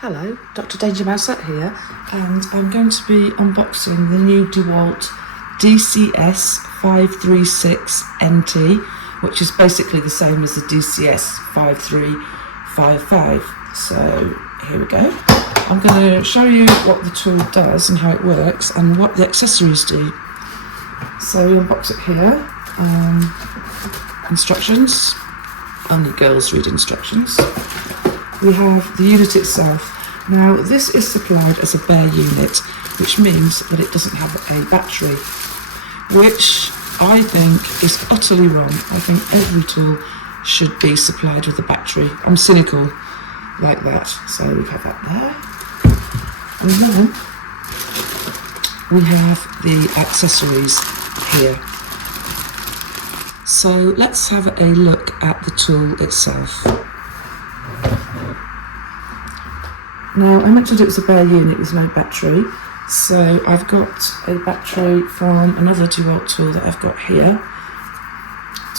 Hello, Dr. Danger Mousette here, and I'm going to be unboxing the new DeWalt DCS356NT, which is basically the same as the DCS5355. So here we go. I'm going to show you what the tool does and how it works and what the accessories do. So we unbox it here. Instructions. Only girls read instructions. We have the unit itself. Now this is supplied as a bare unit, which means that it doesn't have a battery, which I think is utterly wrong. I think every tool should be supplied with a battery. I'm cynical like that. So we have that there. And then we have the accessories here. So let's have a look at the tool itself. Now, I mentioned it was a bare unit with no battery, so I've got a battery from another DeWalt tool that I've got here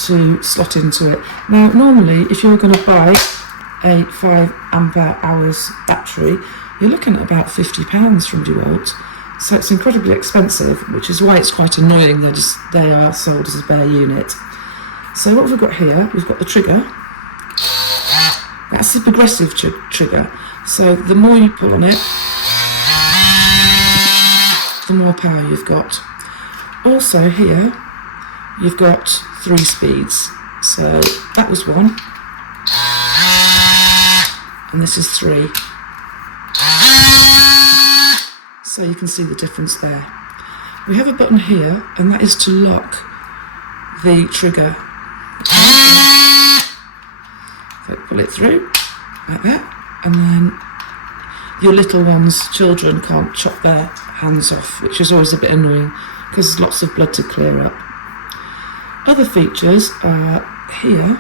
to slot into it. Now, normally, if you're going to buy a 5 ampere hours battery, you're looking at about £50 from DeWalt, so it's incredibly expensive, which is why it's quite annoying that they are sold as a bare unit. So what have we got here? We've got the trigger. That's the progressive trigger. So the more you pull on it, the more power you've got. Also here, you've got 3 speeds. So that was 1, and this is 3. So you can see the difference there. We have a button here, and that is to lock the trigger. So pull it through, like that. And then your little ones, children, can't chop their hands off, which is always a bit annoying because there's lots of blood to clear up. Other features are here.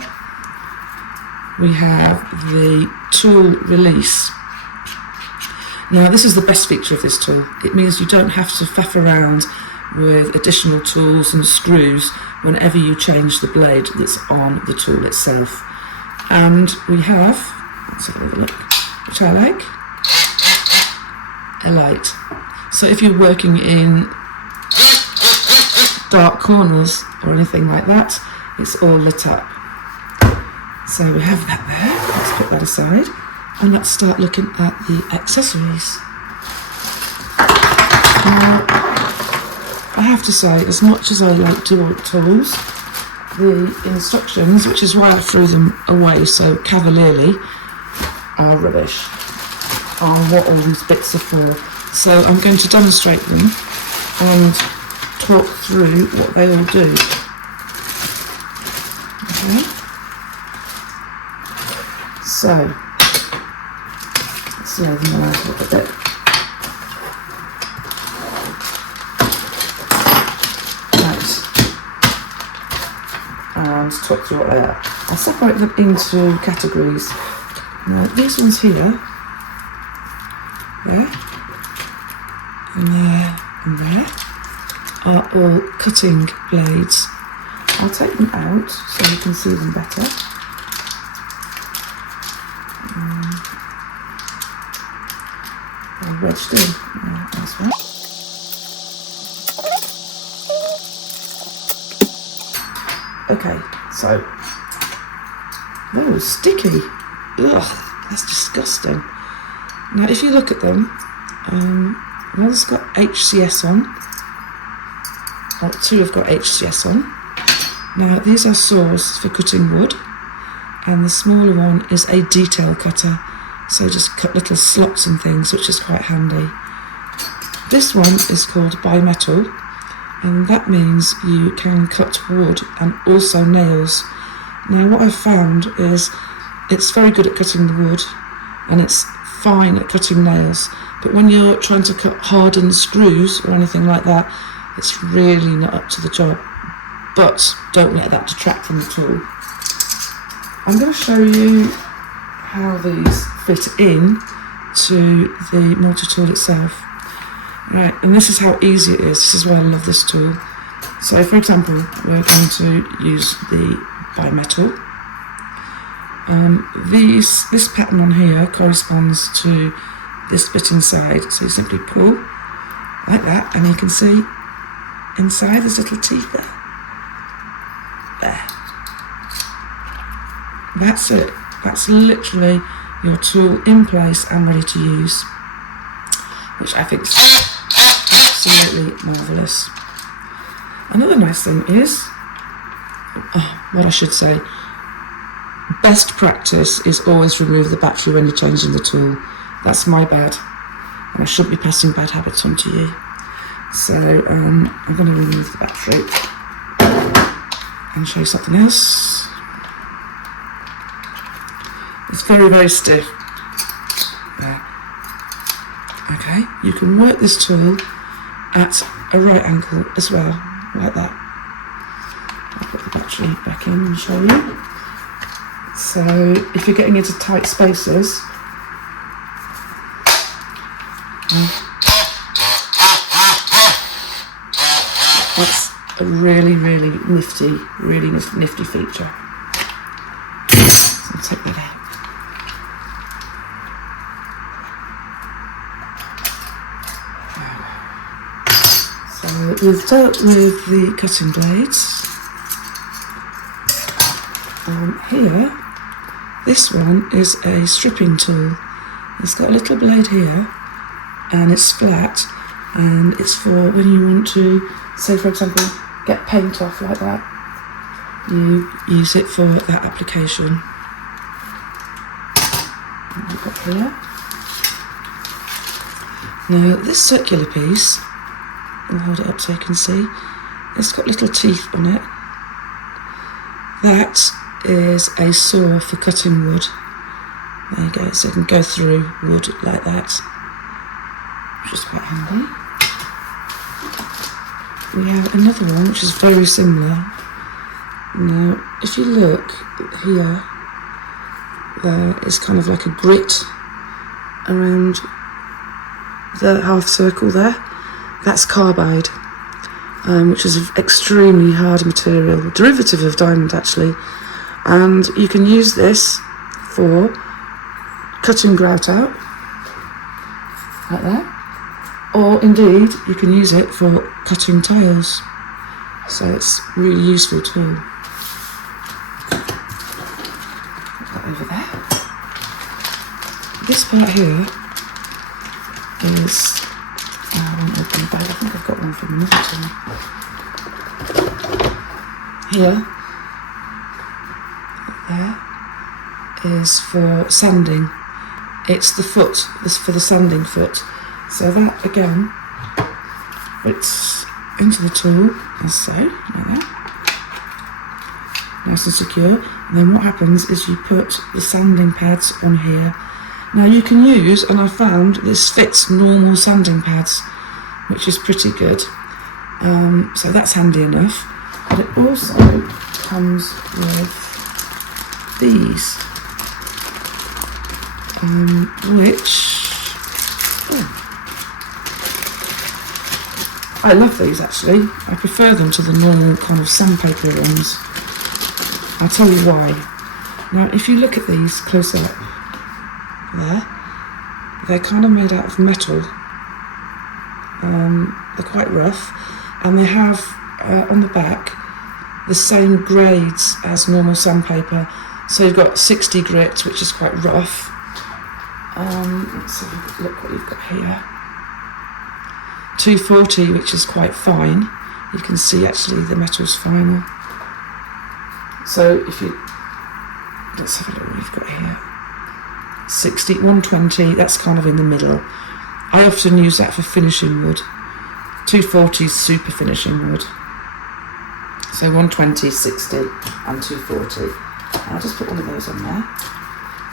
We have the tool release. Now this is the best feature of this tool. It means you don't have to faff around with additional tools and screws whenever you change the blade that's on the tool itself. And we have, let's have a look, which I like, a light. So if you're working in dark corners or anything like that, it's all lit up. So we have that there. Let's put that aside and let's start looking at the accessories. Now, I have to say, as much as I like DeWalt tools, the instructions, which is why I threw them away so cavalierly, are rubbish on what all these bits are for. So I'm going to demonstrate them and talk through what they all do. Okay. So let's lay them out a little bit. And talk through what they are. I'll separate them into categories. Now these ones here, there, and there, and there, are all cutting blades. I'll take them out so you can see them better. They're wedged in. That's right. Okay, so, oh, sticky. Ugh, that's disgusting. Now, if you look at them, one's got HCS on, or 2 have got HCS on. Now, these are saws for cutting wood, and the smaller one is a detail cutter, so just cut little slots and things, which is quite handy. This one is called bimetal, and that means you can cut wood and also nails. Now what I've found is it's very good at cutting the wood and it's fine at cutting nails, but when you're trying to cut hardened screws or anything like that, it's really not up to the job. But don't let that detract from the tool. I'm going to show you how these fit in to the multi-tool itself. Right, and this is how easy it is. This is why I love this tool. So for example, we're going to use the bimetal, This pattern on here corresponds to this bit inside, so you simply pull like that, and you can see inside there's little teeth there. There. That's it. That's literally your tool in place and ready to use, which I think is absolutely marvellous. Another nice thing is, what I should say, best practice is always remove the battery when you're changing the tool. That's my bad, and I shouldn't be passing bad habits on to you. So I'm going to remove the battery and show you something else. It's very, very stiff. There. Okay, you can work this tool at a right angle as well, like that. I'll put the battery back in and show you. So if you're getting into tight spaces, that's a really, really nifty feature. So I'll take that out. So we've dealt with the cutting blades. Here, this one is a stripping tool. It's got a little blade here, and it's flat, and it's for when you want to, say for example, get paint off like that. You use it for that application. What have we got here? Now this circular piece, I'll hold it up so you can see, it's got little teeth on it. That is a saw for cutting wood. There you go, so it can go through wood like that, which is quite handy. We have another one which is very similar. Now, if you look here, there is kind of like a grit around the half circle there. That's carbide, which is an extremely hard material, derivative of diamond actually, and you can use this for cutting grout out, like that, or indeed you can use it for cutting tiles, so it's a really useful tool. Put that over there. This part here is, I won't open the bag, I think I've got one from another tool. Here, there, is for sanding. It's the foot, this for the sanding foot. So that again fits into the tool as so, like that. Nice and secure. And then what happens is you put the sanding pads on here. Now you can use, and I found this fits normal sanding pads, which is pretty good. So that's handy enough. But it also comes with these, which I love these actually. I prefer them to the normal kind of sandpaper ones. I'll tell you why. Now if you look at these close up, there, they're kind of made out of metal. They're quite rough, and they have on the back the same grades as normal sandpaper. So you've got 60 grit, which is quite rough. Let's have a look what you've got here. 240, which is quite fine. You can see actually the metal's finer. So if you, let's have a look what you've got here. 60, 120, that's kind of in the middle. I often use that for finishing wood. 240 is super finishing wood. So 120, 60 and 240. I'll just put one of those on there.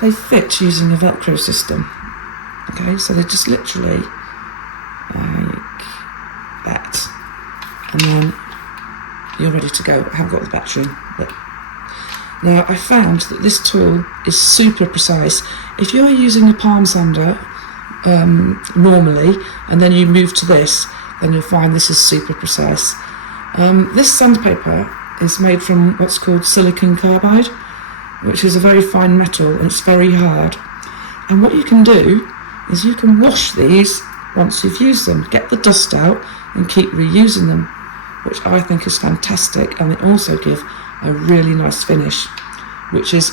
They fit using a Velcro system. Okay, so they're just literally like that. And then you're ready to go. I haven't got the battery in, but now I found that this tool is super precise. If you're using a palm sander normally, and then you move to this, then you'll find this is super precise. This sandpaper is made from what's called silicon carbide, which is a very fine metal and it's very hard. And what you can do is you can wash these once you've used them, get the dust out and keep reusing them, which I think is fantastic, and they also give a really nice finish, which is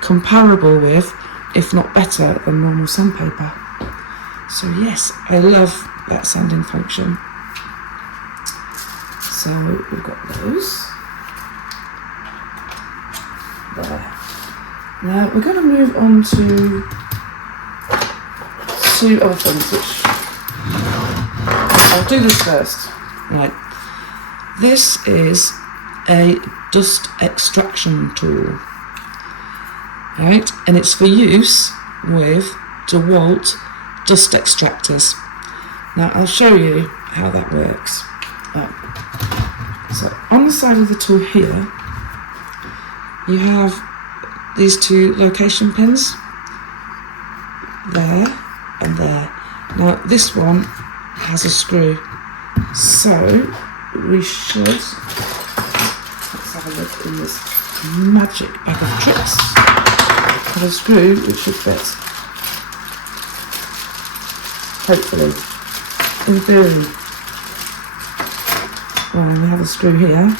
comparable with, if not better, than normal sandpaper. So yes, I love that sanding function. So we've got those there. Now we're going to move on to two other things, which I'll do this first. Right, this is a dust extraction tool, right, and it's for use with DeWalt dust extractors. Now I'll show you how that works. So on the side of the tool here you have these two location pins there and there. Now this one has a screw, so we should, let's have a look in this magic bag of tricks, have a screw which should fit, hopefully, in theory. Well, we have a screw here.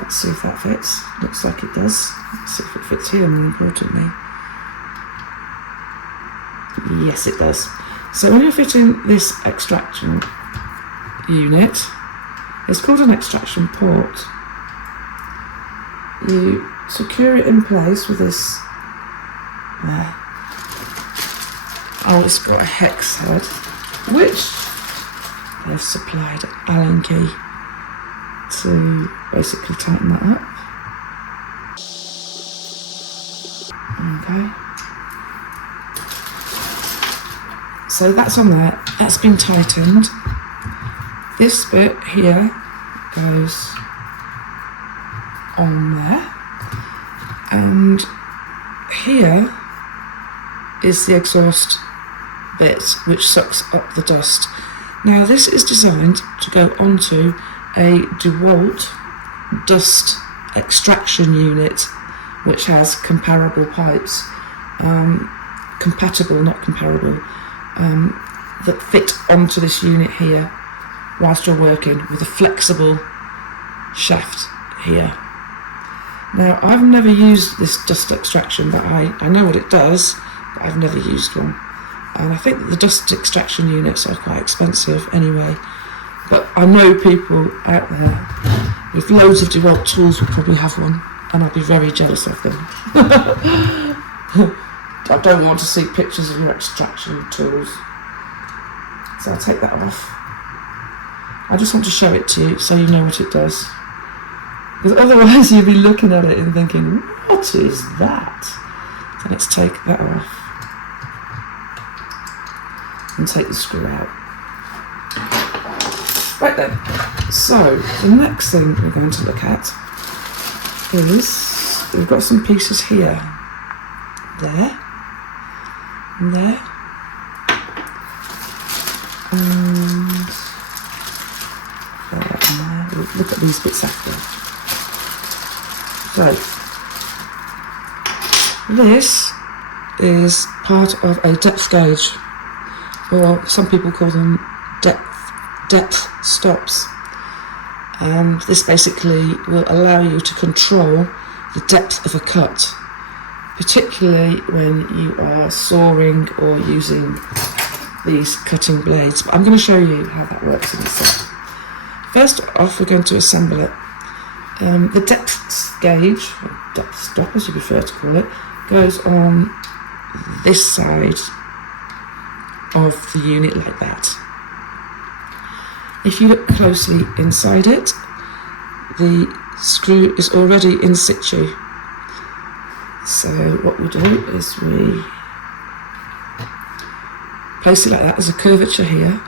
Let's see if that fits. Looks like it does. Let's see if it fits here, more importantly. Yes, it does. So when you're fitting this extraction unit, it's called an extraction port. You secure it in place with this there. Oh, it's got a hex head, which they've supplied an Allen key to basically tighten that up. Okay. So that's on there, that's been tightened. This bit here goes on there, and here is the exhaust bit which sucks up the dust. Now this is designed to go onto a DeWalt dust extraction unit which has comparable pipes, compatible, not comparable, that fit onto this unit here whilst you're working with a flexible shaft here. Now I've never used this dust extraction, but I know what it does, but I've never used one. And I think that the dust extraction units are quite expensive anyway, but I know people out there with loads of DeWalt tools will probably have one, and I'd be very jealous of them. I don't want to see pictures of your extraction tools, so I'll take that off. I just want to show it to you so you know what it does, because otherwise you'll be looking at it and thinking, what is that? So let's take that off and take the screw out. Right then, so the next thing we're going to look at is, we've got some pieces here, there, and there, and there, and there. We'll look at these bits after. So, this is part of a depth gauge, or some people call them depth stops, and this basically will allow you to control the depth of a cut, particularly when you are sawing or using these cutting blades. But I'm going to show you how that works in a sec. First off, we're going to assemble it. The depth gauge, or depth stop as you prefer to call it, goes on this side of the unit like that. If you look closely inside it, the screw is already in situ. So what we do is we place it like that. There's a curvature here,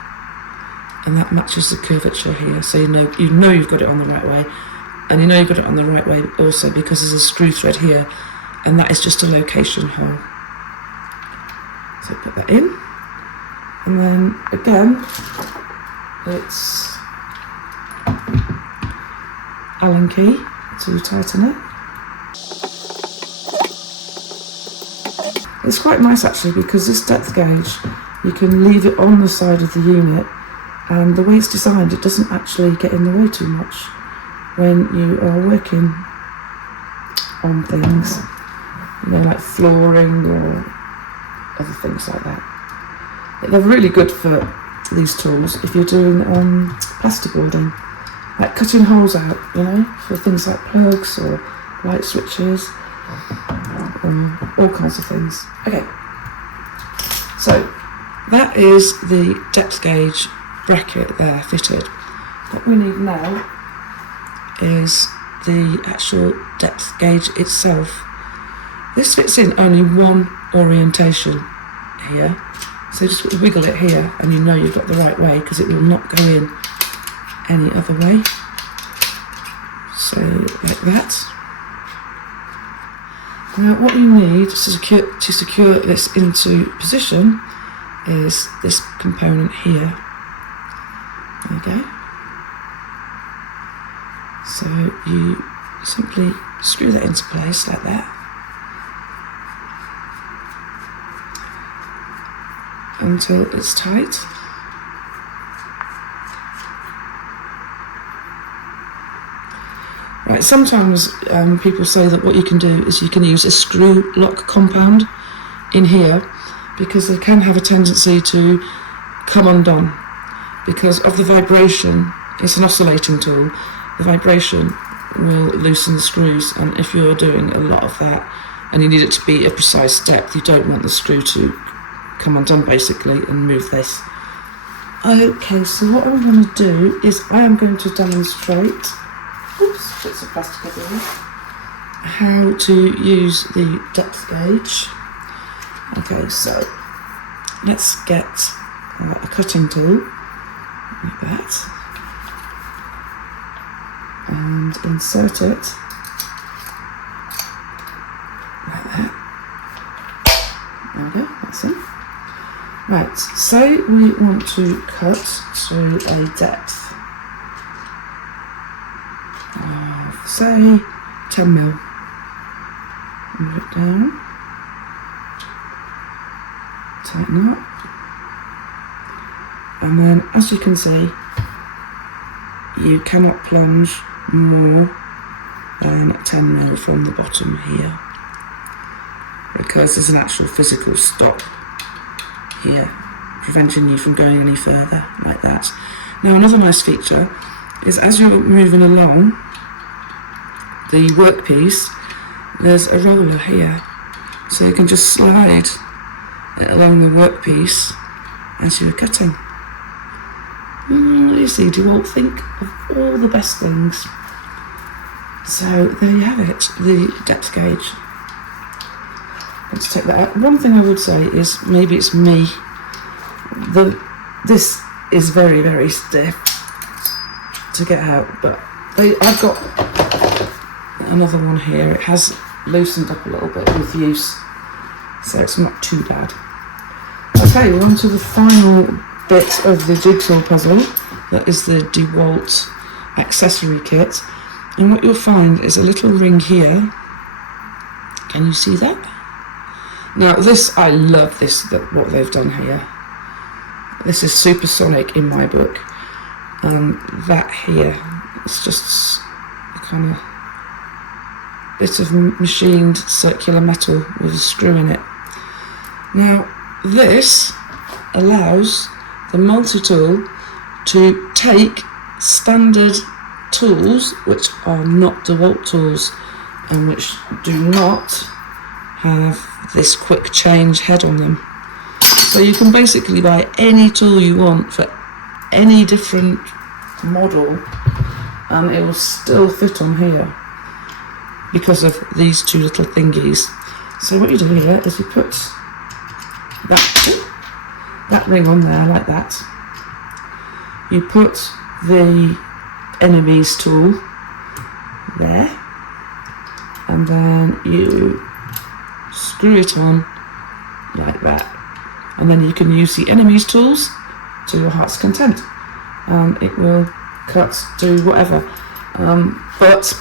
and that matches the curvature here. So you know you've got it on the right way, and you know you've got it on the right way also because there's a screw thread here, and that is just a location hole. So put that in, and then again it's Allen key to tighten it. It's quite nice actually, because this depth gauge, you can leave it on the side of the unit, and the way it's designed, it doesn't actually get in the way too much when you are working on things, you know, like flooring or other things like that. They're really good for these tools if you're doing plasterboarding, like cutting holes out, you know, for things like plugs or light switches, all kinds of things. Okay, so that is the depth gauge bracket there fitted. What we need now is the actual depth gauge itself. This fits in only one orientation here, so just wiggle it here and you know you've got the right way, because it will not go in any other way. So like that. Now what you need to secure this into position is this component here. There you go. So you simply screw that into place like that, until it's tight. Right, sometimes people say that what you can do is you can use a screw lock compound in here, because they can have a tendency to come undone because of the vibration. It's an oscillating tool. The vibration will loosen the screws, and if you're doing a lot of that and you need it to be a precise depth, you don't want the screw to come undone basically and move this. Okay, so what I'm going to do is I am going to demonstrate, oops, bits of plastic everywhere, how to use the depth gauge. Okay, so let's get a cutting tool like that and insert it like that. There we go, that's it. Right, say we want to cut to a depth of, say, 10mm. Move it down, tighten up, and then as you can see, you cannot plunge more than 10mm from the bottom here, because there's an actual physical stop here preventing you from going any further like that. Now another nice feature is as you're moving along the workpiece, there's a roller here, so you can just slide it along the workpiece as you're cutting. You see, DeWalt think of all the best things. So there you have it, the depth gauge. Let's take that out. One thing I would say is, maybe it's me, this is very, very stiff to get out, but I've got another one here. It has loosened up a little bit with use, so it's not too bad. Okay, we're on to the final bit of the jigsaw puzzle. That is the DeWalt accessory kit, and what you'll find is a little ring here. Can you see that? Now this, I love this, what they've done here. This is supersonic in my book. That here, it's just a kind of bit of machined circular metal with a screw in it. Now this allows the multi-tool to take standard tools which are not DeWalt tools and which do not have this quick change head on them. So you can basically buy any tool you want for any different model and it will still fit on here because of these two little thingies. So what you do here is you put that ring on there like that. You put the enemy's tool there, and then you screw it on like that, and then you can use the enemy's tools to your heart's content. It will cut, do whatever, but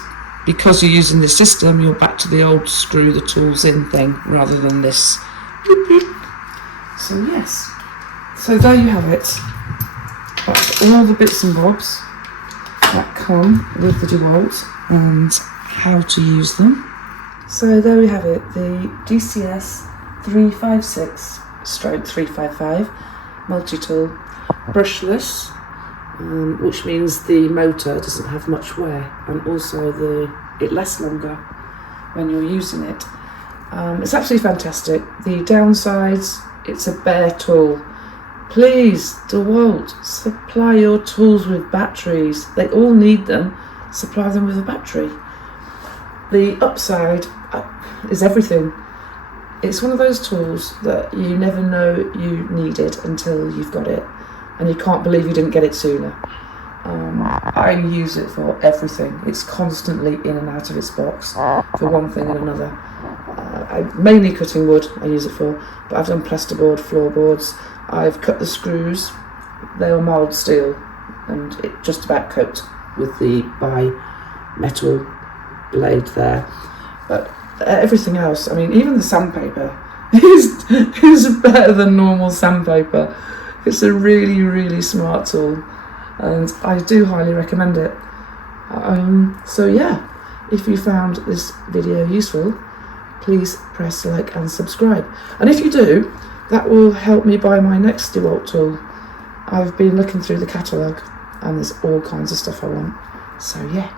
because you're using this system, you're back to the old screw the tools in thing rather than this So yes, so there you have it. That's all the bits and bobs that come with the DeWalt and how to use them. So there we have it, the DCS356/355 multi-tool brushless, which means the motor doesn't have much wear, and also it lasts longer when you're using it. It's absolutely fantastic. The downsides, it's a bare tool. Please, DeWalt, supply your tools with batteries. They all need them. Supply them with a battery. The upside is everything. It's one of those tools that you never know you need it until you've got it, and you can't believe you didn't get it sooner. I use it for everything. It's constantly in and out of its box for one thing and another. Mainly cutting wood I use it for, but I've done plasterboard, floorboards. I've cut the screws. They were mild steel, and it just about coped with the bi-metal blade there. But everything else, I mean, even the sandpaper is better than normal sandpaper. It's a really, really smart tool, and I do highly recommend it. So yeah, if you found this video useful, please press like and subscribe. And if you do, that will help me buy my next DeWalt tool. I've been looking through the catalogue and there's all kinds of stuff I want. So yeah.